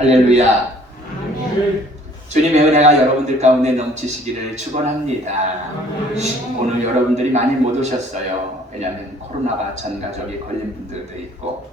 할렐루야. 주님의 은혜가 여러분들 가운데 넘치시기를 축원합니다. 오늘 여러분들이 많이 못 오셨어요. 왜냐하면 코로나가 전 가족이 걸린 분들도 있고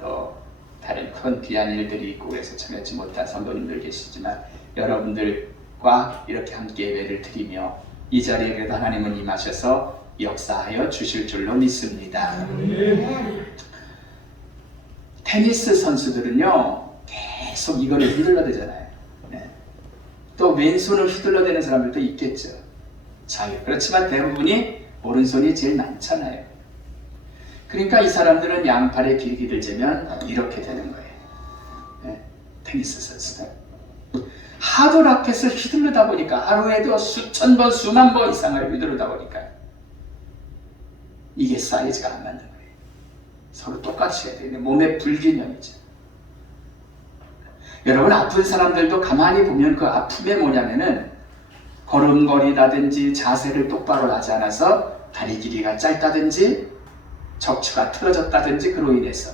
또 다른 큰 귀한 일들이 있고 그래서 참여하지 못한 성도님들 계시지만 여러분들과 이렇게 함께 예배를 드리며 이 자리에 그래도 하나님은 임하셔서 역사하여 주실 줄로 믿습니다. 테니스 선수들은요 계속 이거를 휘둘러대잖아요. 또 왼손을 휘둘러대는 사람들도 있겠죠. 그렇지만 대부분이 오른손이 제일 많잖아요. 그러니까 이 사람들은 양팔의 길이를 재면 이렇게 되는 거예요. 테니스 선수들 하도 라켓을 휘두르다 보니까 하루에도 수천 번 수만 번 이상을 휘두르다 보니까 이게 사이즈가 안 맞는 거예요. 서로 똑같이 해야 되는데 몸의 불균형이죠. 여러분 아픈 사람들도 가만히 보면 그 아픔이 뭐냐면은 걸음걸이라든지 자세를 똑바로 하지 않아서 다리 길이가 짧다든지 척추가 틀어졌다든지 그로 인해서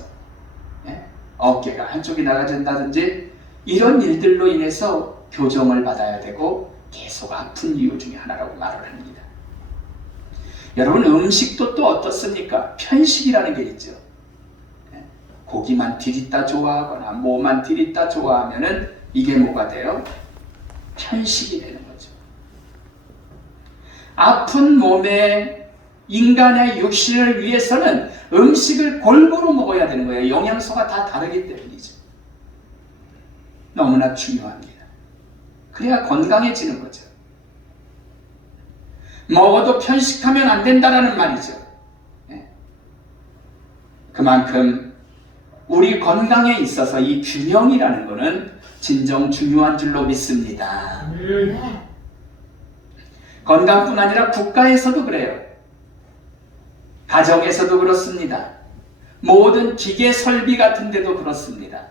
어깨가 한쪽이 나가진다든지 이런 일들로 인해서 교정을 받아야 되고 계속 아픈 이유 중에 하나라고 말을 합니다. 여러분 음식도 또 어떻습니까? 편식이라는 게 있죠. 고기만 디릿다 좋아하거나 뭐만 디릿다 좋아하면은 이게 뭐가 돼요? 편식이 되는 거죠. 아픈 몸에 인간의 육신을 위해서는 음식을 골고루 먹어야 되는 거예요. 영양소가 다 다르기 때문이죠. 너무나 중요합니다. 그래야 건강해지는 거죠. 먹어도 편식하면 안 된다라는 말이죠. 그만큼 우리 건강에 있어서 이 균형이라는 것은 진정 중요한 줄로 믿습니다. 건강뿐 아니라 국가에서도 그래요. 가정에서도 그렇습니다. 모든 기계 설비 같은 데도 그렇습니다.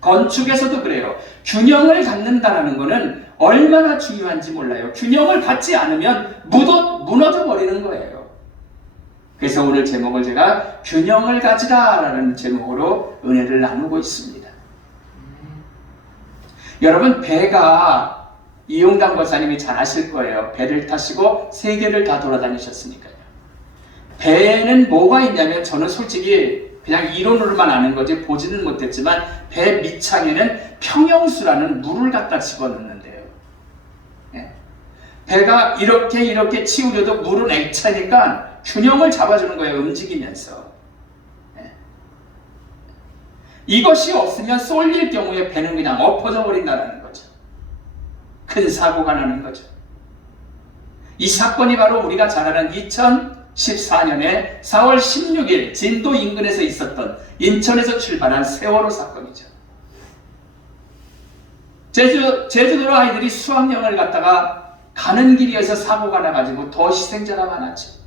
건축에서도 그래요. 균형을 갖는다는 것은 얼마나 중요한지 몰라요. 균형을 갖지 않으면 무너져 버리는 거예요. 그래서 오늘 제목을 제가 균형을 가지라 라는 제목으로 은혜를 나누고 있습니다. 여러분 배가 이용담 권사님이 잘 아실 거예요. 배를 타시고 세계를 다 돌아다니셨으니까요. 배에는 뭐가 있냐면 저는 솔직히 그냥 이론으로만 아는 거지 보지는 못했지만 배 밑창에는 평형수라는 물을 갖다 집어넣는데요. 배가 이렇게 치우려도 물은 액체니까 균형을 잡아주는 거예요. 움직이면서. 이것이 없으면 쏠릴 경우에 배는 그냥 엎어져 버린다는 거죠. 큰 사고가 나는 거죠. 이 사건이 바로 우리가 잘 아는 2014년에 4월 16일 진도 인근에서 있었던 인천에서 출발한 세월호 사건이죠. 제주도로 아이들이 수학여행을 갔다가 가는 길에서 사고가 나가지고 더 희생자가 많았죠.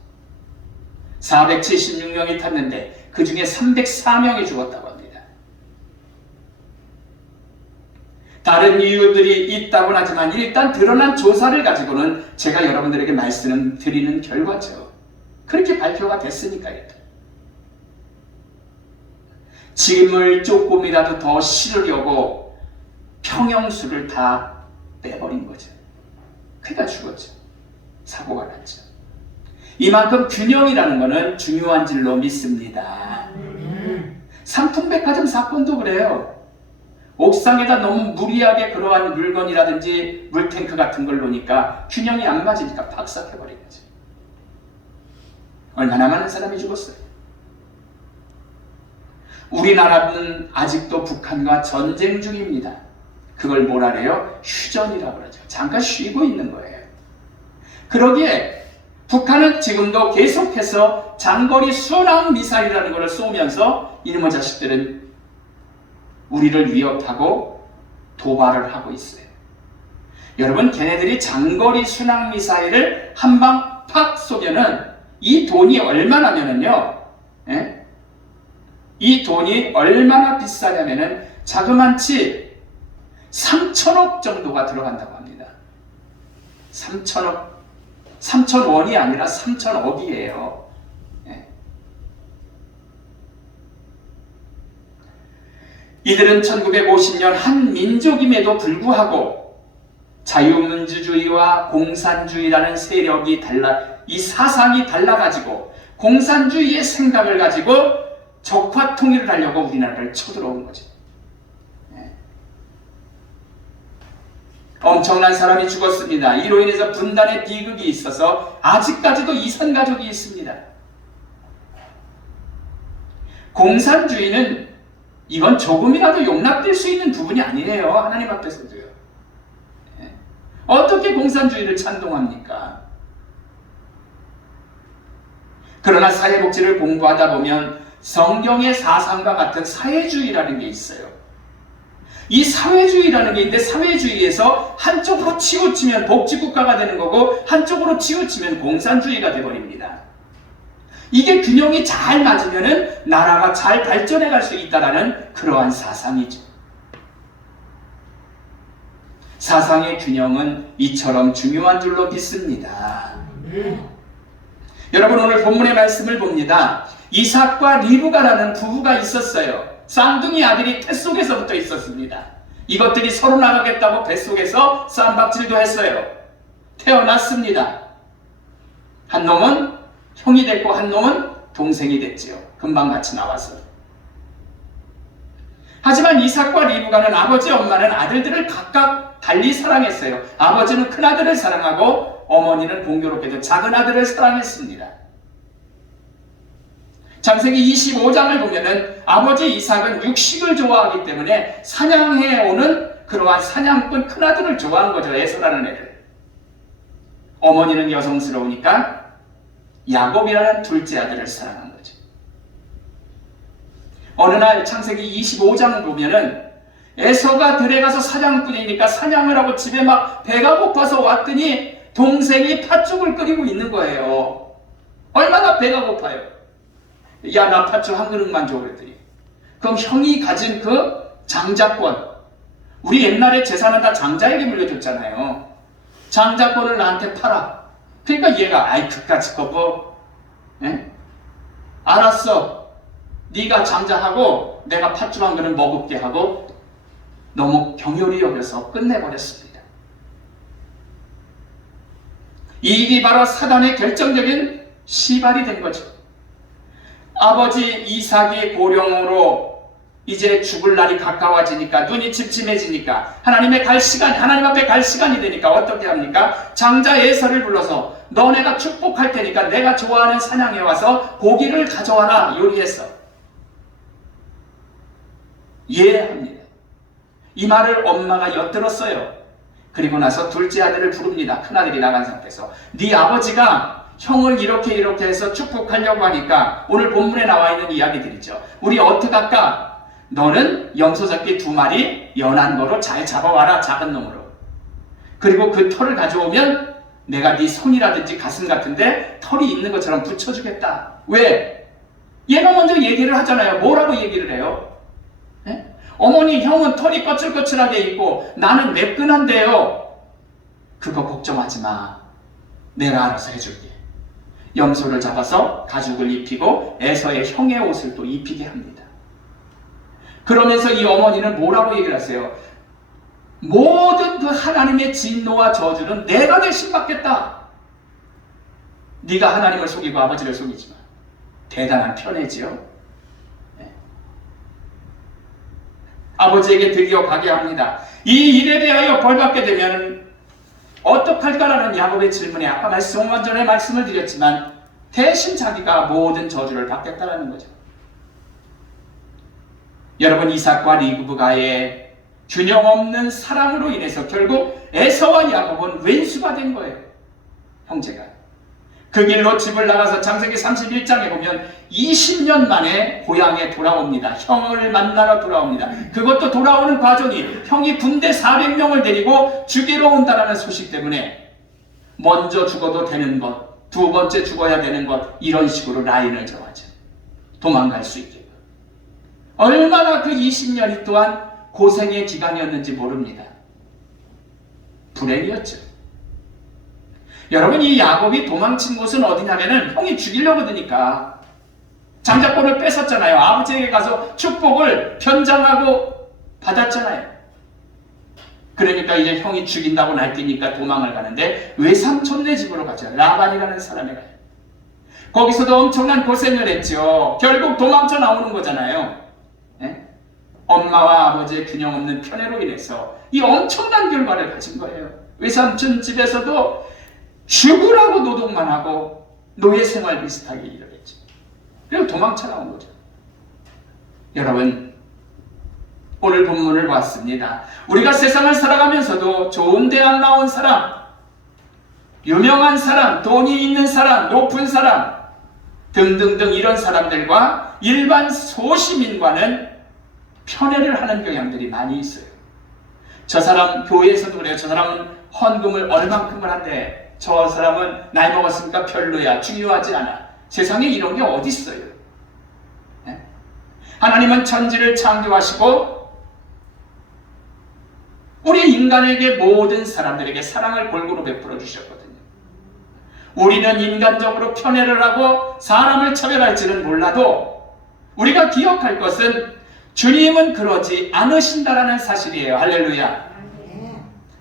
476명이 탔는데 그 중에 304명이 죽었다고 합니다. 다른 이유들이 있다고는 하지만 일단 드러난 조사를 가지고는 제가 여러분들에게 말씀드리는 결과죠. 그렇게 발표가 됐으니까요. 짐을 조금이라도 더 실으려고 평형수를 다 빼버린 거죠. 그러니까 죽었죠. 사고가 났죠. 이만큼 균형이라는 것은 중요한 줄로 믿습니다. 삼풍백화점 사건도 그래요. 옥상에다 너무 무리하게 그러한 물건이라든지 물탱크 같은 걸 놓으니까 균형이 안 맞으니까 박살해버린 거죠. 얼마나 많은 사람이 죽었어요. 우리나라는 아직도 북한과 전쟁 중입니다. 그걸 뭐라 그래요? 휴전이라고 그러죠. 잠깐 쉬고 있는 거예요. 그러기에 북한은 지금도 계속해서 장거리 순항 미사일이라는 것을 쏘면서 이놈의 자식들은 우리를 위협하고 도발을 하고 있어요. 여러분 걔네들이 장거리 순항 미사일을 한 방 팍 쏘면은 이 돈이 얼마냐면요. 이 돈이 얼마나 비싸냐면은 자그만치 3천억 정도가 들어간다고 합니다. 3천원이 아니라 3천억이에요. 이들은 1950년 한 민족임에도 불구하고 자유민주주의와 공산주의라는 세력이 이 사상이 달라가지고 공산주의의 생각을 가지고 적화 통일을 하려고 우리나라를 쳐들어온 거죠. 엄청난 사람이 죽었습니다. 이로 인해서 분단의 비극이 있어서 아직까지도 이산가족이 있습니다. 공산주의는 이건 조금이라도 용납될 수 있는 부분이 아니에요. 하나님 앞에서도요. 어떻게 공산주의를 찬동합니까? 그러나 사회복지를 공부하다 보면 성경의 사상과 같은 사회주의라는 게 있어요. 이 사회주의라는 게 있는데 사회주의에서 한쪽으로 치우치면 복지국가가 되는 거고 한쪽으로 치우치면 공산주의가 되어버립니다. 이게 균형이 잘 맞으면 나라가 잘 발전해 갈 수 있다는 그러한 사상이죠. 사상의 균형은 이처럼 중요한 줄로 믿습니다. 여러분 오늘 본문의 말씀을 봅니다. 이삭과 리브가라는 부부가 있었어요. 쌍둥이 아들이 뱃속에서부터 있었습니다. 이것들이 서로 나가겠다고 뱃속에서 쌈박질도 했어요. 태어났습니다. 한 놈은 형이 됐고 한 놈은 동생이 됐지요. 금방 같이 나와서. 하지만 이삭과 리브가는 아버지 엄마는 아들들을 각각 달리 사랑했어요. 아버지는 큰아들을 사랑하고 어머니는 공교롭게도 작은 아들을 사랑했습니다. 창세기 25장을 보면은 아버지 이삭은 육식을 좋아하기 때문에 사냥해오는 그러한 사냥꾼 큰아들을 좋아한 거죠. 에서라는 애를. 어머니는 여성스러우니까 야곱이라는 둘째 아들을 사랑한 거죠. 어느 날 창세기 25장을 보면은 에서가 들에 가서 사냥꾼이니까 사냥을 하고 집에 막 배가 고파서 왔더니 동생이 팥죽을 끓이고 있는 거예요. 얼마나 배가 고파요. 야, 나 팥죽 한 그릇만 줘 그랬더니 그럼 형이 가진 그 장자권, 우리 옛날에 재산은 다 장자에게 물려줬잖아요. 장자권을 나한테 팔아. 그러니까 얘가 아이 그까짓 거 뭐, 알았어. 네가 장자하고 내가 팥죽 한 그릇 먹을게 하고 너무 경솔히 여겨서 끝내버렸습니다. 이 일이 바로 사단의 결정적인 시발이 된 거죠. 아버지 이삭이 고령으로 이제 죽을 날이 가까워지니까 눈이 침침해지니까 하나님 앞에 갈 시간이 되니까 어떻게 합니까? 장자 에서를 불러서 너네가 축복할 테니까 내가 좋아하는 사냥에 와서 고기를 가져와라 요리해서. 이해합니다. 이 말을 엄마가 엿들었어요. 그리고 나서 둘째 아들을 부릅니다. 큰아들이 나간 상태에서 네 아버지가 형을 이렇게 해서 축복하려고 하니까 오늘 본문에 나와 있는 이야기들이죠. 우리 어떻게 할까? 너는 염소새끼 2마리 연한 거로 잘 잡아와라. 작은 놈으로. 그리고 그 털을 가져오면 내가 네 손이라든지 가슴 같은데 털이 있는 것처럼 붙여주겠다. 왜? 얘가 먼저 얘기를 하잖아요. 뭐라고 얘기를 해요? 어머니, 형은 털이 거칠거칠하게 있고 나는 매끈한데요. 그거 걱정하지 마. 내가 알아서 해줄게. 염소를 잡아서 가죽을 입히고 에서의 형의 옷을 또 입히게 합니다. 그러면서 이 어머니는 뭐라고 얘기를 하세요? 모든 그 하나님의 진노와 저주는 내가 대신 받겠다. 네가 하나님을 속이고 아버지를 속이지만 대단한 편애지요. 아버지에게 드디어 가게 합니다. 이 일에 대하여 벌받게 되면 어떡할까라는 야곱의 질문에 아까 조금 전에 말씀을 드렸지만 대신 자기가 모든 저주를 받겠다라는 거죠. 여러분 이삭과 리브가의 균형 없는 사랑으로 인해서 결국 에서와 야곱은 왼수가 된 거예요. 형제가. 그 길로 집을 나가서 창세기 31장에 보면 20년 만에 고향에 돌아옵니다. 형을 만나러 돌아옵니다. 그것도 돌아오는 과정이 형이 군대 400명을 데리고 죽이러 온다는 소식 때문에 먼저 죽어도 되는 것, 두 번째 죽어야 되는 것, 이런 식으로 라인을 정하죠. 도망갈 수 있게. 얼마나 그 20년이 또한 고생의 기간이었는지 모릅니다. 불행이었죠. 여러분 이 야곱이 도망친 곳은 어디냐면은 형이 죽이려고 드니까 장자권을 뺏었잖아요. 아버지에게 가서 축복을 변장하고 받았잖아요. 그러니까 이제 형이 죽인다고 날뛰니까 도망을 가는데 외삼촌네 집으로 가죠. 라반이라는 사람이 가요. 거기서도 엄청난 고생을 했죠. 결국 도망쳐 나오는 거잖아요. 네? 엄마와 아버지의 균형 없는 편애로 인해서 이 엄청난 결과를 가진 거예요. 외삼촌 집에서도 죽으라고 노동만 하고 노예 생활 비슷하게 일을 했죠. 그리고 도망쳐 나온 거죠. 여러분, 오늘 본문을 봤습니다. 우리가 세상을 살아가면서도 좋은 대학 나온 사람, 유명한 사람, 돈이 있는 사람, 높은 사람 등등등 이런 사람들과 일반 소시민과는 편애를 하는 경향들이 많이 있어요. 저 사람 교회에서도 그래요. 저 사람은 헌금을 얼만큼을 한대. 저 사람은 나이 먹었으니까 별로야. 중요하지 않아. 세상에 이런 게 어디 있어요? 네? 하나님은 천지를 창조하시고 우리 인간에게 모든 사람들에게 사랑을 골고루 베풀어 주셨거든요. 우리는 인간적으로 편애를 하고 사람을 차별할지는 몰라도 우리가 기억할 것은 주님은 그러지 않으신다라는 사실이에요. 할렐루야.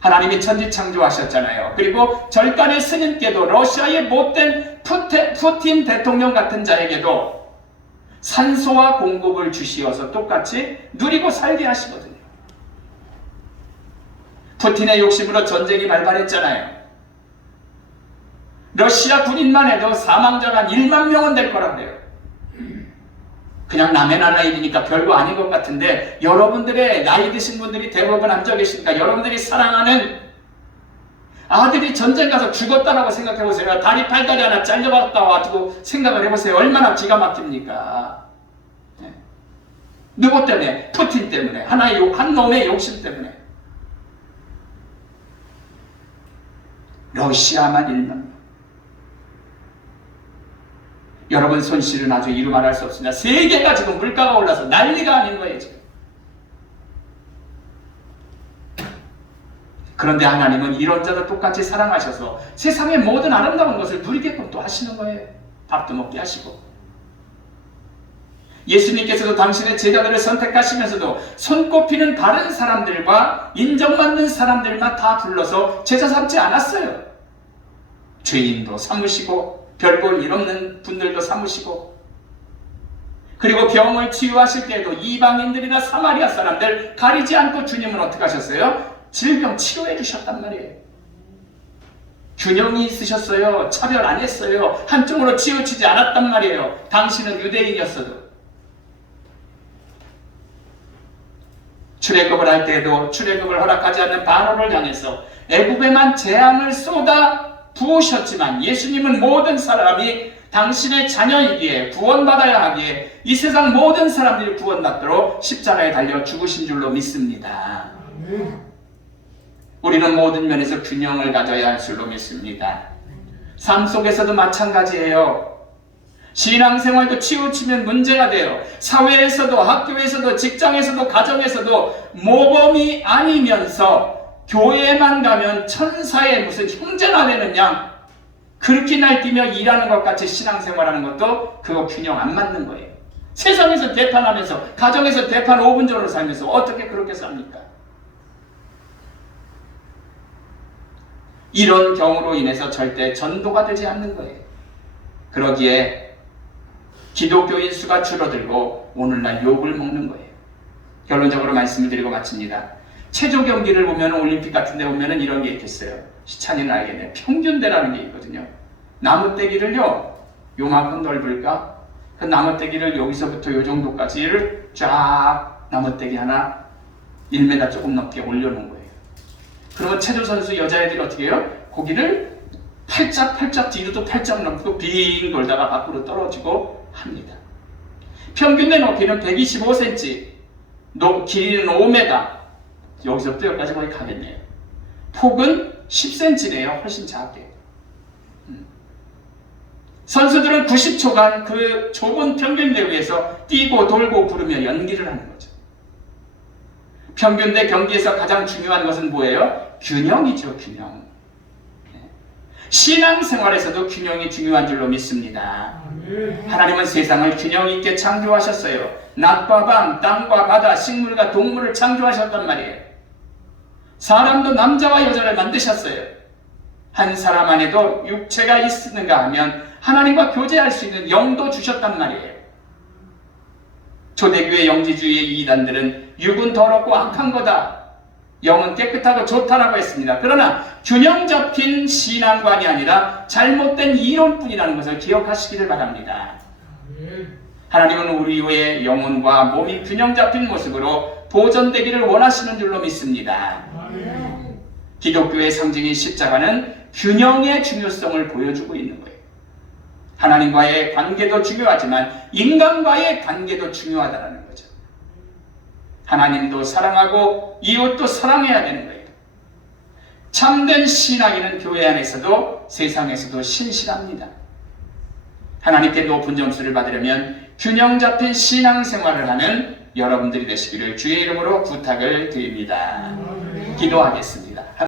하나님이 천지 창조하셨잖아요. 그리고 절간의 스님께도 러시아의 못된 푸틴 대통령 같은 자에게도 산소와 공급을 주시어서 똑같이 누리고 살게 하시거든요. 푸틴의 욕심으로 전쟁이 발발했잖아요. 러시아 군인만 해도 사망자가 1만 명은 될 거라고 해요. 그냥 남의 나라 일이니까 별거 아닌 것 같은데 여러분들의 나이 드신 분들이 대부분 앉아 계시니까 여러분들이 사랑하는 아들이 전쟁 가서 죽었다라고 생각해 보세요. 다리 팔다리 하나 잘려봤다 와가지고 생각을 해보세요. 얼마나 기가 막힙니까? 네. 누구 때문에? 푸틴 때문에. 한 놈의 욕심 때문에. 러시아만 1만 명. 여러분 손실은 아주 이루 말할 수 없습니다. 세계가 지금 물가가 올라서 난리가 아닌 거예요 지금. 그런데 하나님은 이런 자도 똑같이 사랑하셔서 세상의 모든 아름다운 것을 누리게끔 또 하시는 거예요. 밥도 먹게 하시고. 예수님께서도 당신의 제자들을 선택하시면서도 손꼽히는 바른 사람들과 인정받는 사람들만 다 불러서 제자 삼지 않았어요. 죄인도 삼으시고 별볼 일 없는 분들도 삼으시고, 그리고 병을 치유하실 때에도 이방인들이나 사마리아 사람들 가리지 않고 주님은 어떻게 하셨어요? 질병 치료해 주셨단 말이에요. 균형이 있으셨어요. 차별 안 했어요. 한쪽으로 치우치지 않았단 말이에요. 당신은 유대인이었어도. 출애굽을 할 때에도 출애굽을 허락하지 않는 바로를 향해서 애굽에만 재앙을 쏟아 부으셨지만 예수님은 모든 사람이 당신의 자녀이기에 구원받아야 하기에 이 세상 모든 사람들이 구원받도록 십자가에 달려 죽으신 줄로 믿습니다. 우리는 모든 면에서 균형을 가져야 할 줄로 믿습니다. 삶 속에서도 마찬가지예요. 신앙생활도 치우치면 문제가 돼요. 사회에서도 학교에서도 직장에서도 가정에서도 모범이 아니면서 교회만 가면 천사의 무슨 형제나 되는 양 그렇게 날뛰며 일하는 것 같이 신앙생활하는 것도 그거 균형 안 맞는 거예요. 세상에서 대판하면서 가정에서 대판 5분 전으로 살면서 어떻게 그렇게 삽니까? 이런 경우로 인해서 절대 전도가 되지 않는 거예요. 그러기에 기독교인 수가 줄어들고 오늘날 욕을 먹는 거예요. 결론적으로 말씀을 드리고 마칩니다. 체조 경기를 보면 올림픽 같은 데 보면 이런 게 있겠어요. 시찬이는 알겠네. 평균대라는 게 있거든요. 나무떼기를요, 요만큼 넓을까? 그 나무떼기를 여기서부터 요 정도까지를 쫙 나무떼기 하나 1m 조금 넘게 올려놓은 거예요. 그러면 체조 선수 여자애들이 어떻게 해요? 고기를 팔짝 뒤로도 팔짝 넘고 빙 돌다가 밖으로 떨어지고 합니다. 평균 내 높이는 125cm, 길이는 5m, 여기서부터 여기까지 거의 가겠네요. 폭은 10cm네요. 훨씬 작게. 선수들은 90초간 그 좁은 평균대 위에서 뛰고 돌고 구르며 연기를 하는 거죠. 평균대 경기에서 가장 중요한 것은 뭐예요? 균형이죠, 균형. 신앙생활에서도 균형이 중요한 줄로 믿습니다. 하나님은 세상을 균형 있게 창조하셨어요. 낮과 밤, 땅과 바다, 식물과 동물을 창조하셨단 말이에요. 사람도 남자와 여자를 만드셨어요. 한 사람 안에도 육체가 있는가 하면 하나님과 교제할 수 있는 영도 주셨단 말이에요. 초대교회 영지주의의 이단들은 육은 더럽고 악한 거다, 영은 깨끗하고 좋다라고 했습니다. 그러나 균형 잡힌 신앙관이 아니라 잘못된 이론뿐이라는 것을 기억하시기를 바랍니다. 하나님은 우리의 영혼과 몸이 균형 잡힌 모습으로 보존되기를 원하시는 줄로 믿습니다. 기독교의 상징인 십자가는 균형의 중요성을 보여주고 있는 거예요. 하나님과의 관계도 중요하지만 인간과의 관계도 중요하다는 거죠. 하나님도 사랑하고 이웃도 사랑해야 되는 거예요. 참된 신앙인은 교회 안에서도 세상에서도 신실합니다. 하나님께 높은 점수를 받으려면 균형 잡힌 신앙생활을 하는 여러분들이 되시기를 주의 이름으로 부탁을 드립니다. 기도하겠습니다.